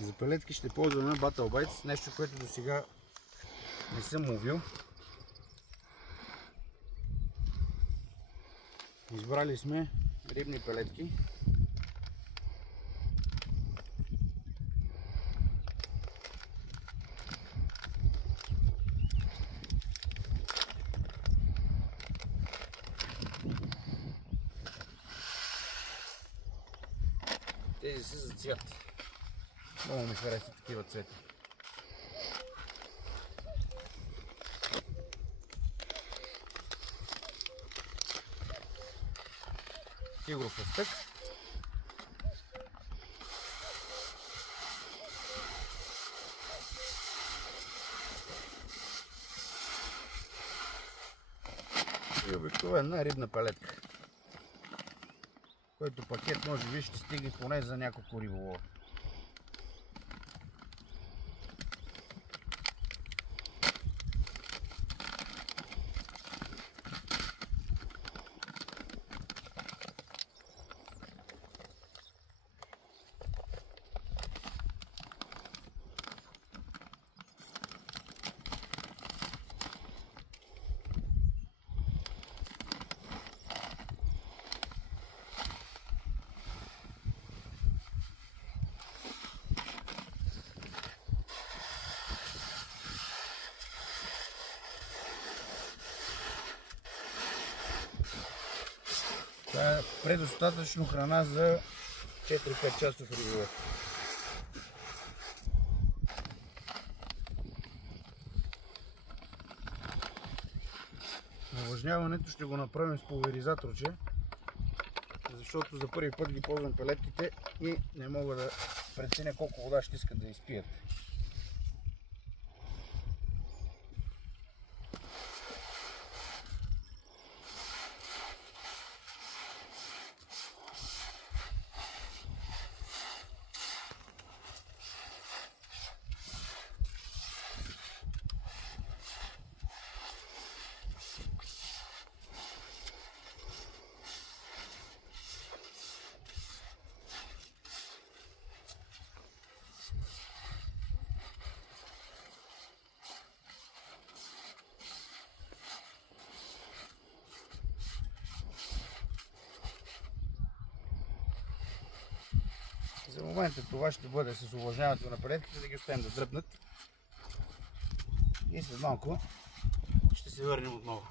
За пелетки ще ползваме Battle Bites, нещо, което до сега не съм ловил. Избрали сме рибни пелетки. Тези са за цвят. Много ми харесват такива цвети. Тигров аспект. И обикновена рибна палетка, който пакет може би ще стигне поне за няколко риболова. Това е предостатъчно храна за 4-5 часов риболов. Увлажняването ще го направим с пулверизаторче, защото за първи път ги ползвам пелетките и не мога да преценя колко вода ще искат да изпият. За момента това ще бъде с увлажняването на пелетките, да ги оставим да дръпнат и след малко ще се върнем отново.